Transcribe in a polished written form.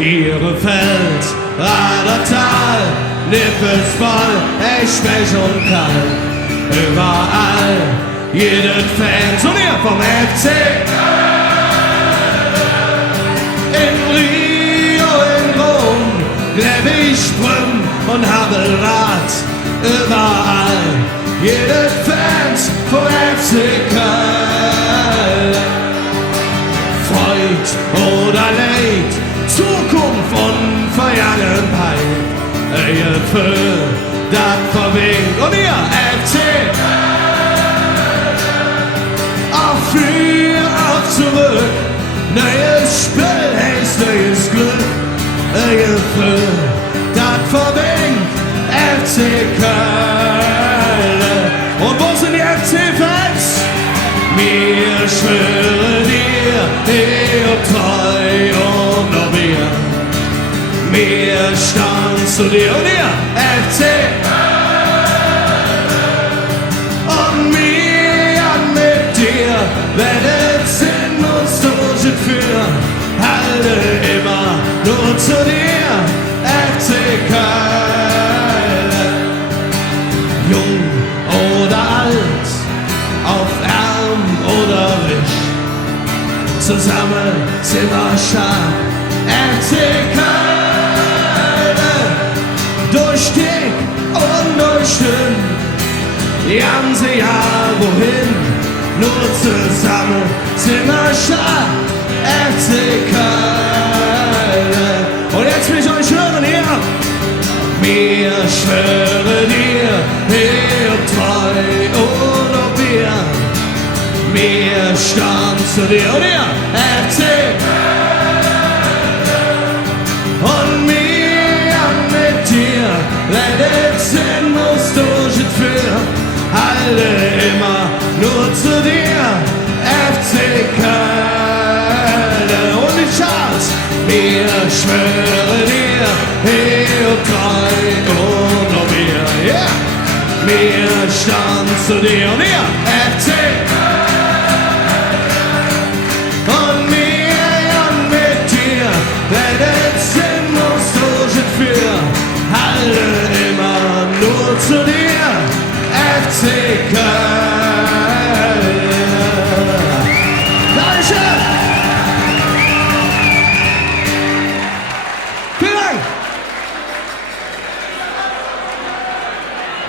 Ihrenfeld, Radertal, Lippesball, Eschmech und Kall. Überall, jeden Fans und ihr vom FC. In Rio, in Rom, Glebisch-Brünn und Havelrad. Überall, jeden Fans vom FC Köln. Freud oder Leid, Zukunft und Vergangenheit. Ihr Gefühl, das verwinkt und ihr FC. Auf für, auf zurück, neues Spiel heißt neues Glück. Ihr Gefühl, das verwinkt, FC Köln. Und wo sind die FC-Fans? Wir schwören dir, ihr treu und noch wir. Wir stand zu dir und ihr FC. Und wir mit dir werdet sind uns durchführen. Halte immer nur zu dir, FC Köln. Jung oder alt, auf arm oder rich, zusammen sind wir stark, FC Köln. Durch dick und durch dünn, die ganze Jahr wohin, nur zusammen sind wir stark, FC Köln. Und jetzt will ich euch hören hier. Wir schwören dir, ihr treu und ob wir stand zu dir und ihr FC und wir mit dir werdet sind uns durchführen, halte immer nur zu dir, FC Köln. Und die Charts, wir schwören dir, ihr treu und ob yeah. Wir stand zu dir und ihr FC und wir mit dir werdet sind uns durchführen, halte immer nur zu dir, FC Köln.